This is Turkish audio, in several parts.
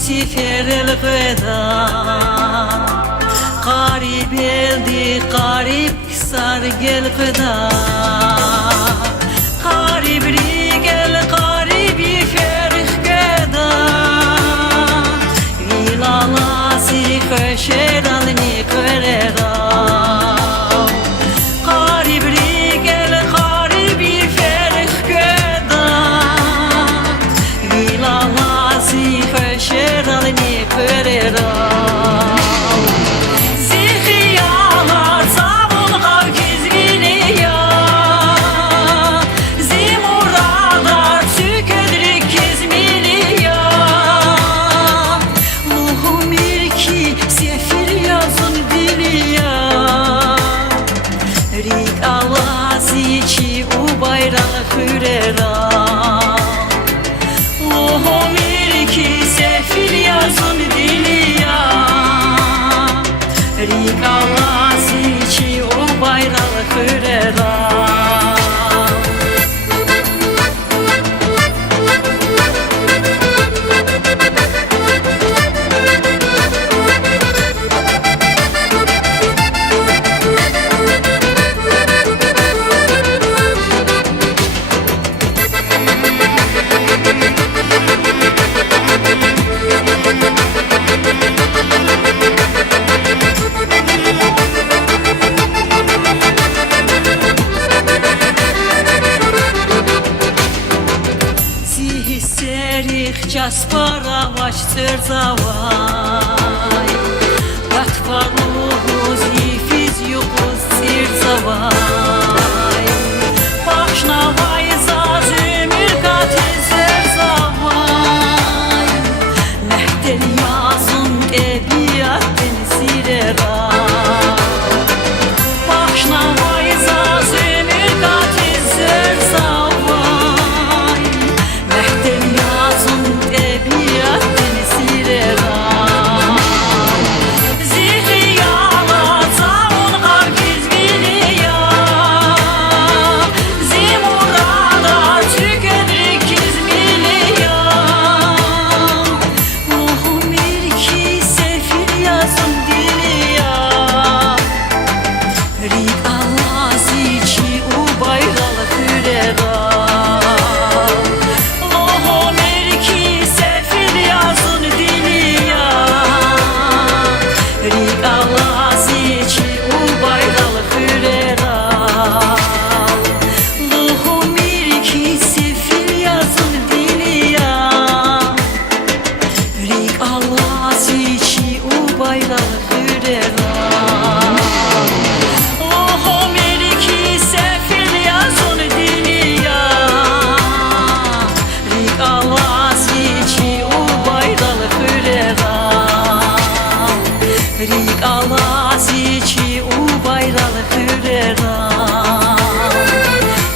سفر الغدا قريب يلدي قريب سرق الغدا قريب ريقل قريب يفرخ قدا إلى لاسي خشير النيكوريدا قريب ريقل قريب يفرخ قدا إلى لاسي خشير النيكوريدا Alazici u bayrağı hürera Lohom irki sefil yazın diliya Rik alazici u bayrağı hürera Jaspara vaç trzawaj Gatwaluhuz ifiz yukuz trzawaj Pashnawaj zazimir katiz trzawaj Nehtel yazun ebiyatin sirera Pashnawaj zazimir katiz trzawaj Rik alazici u bayrağı hürera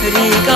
Rik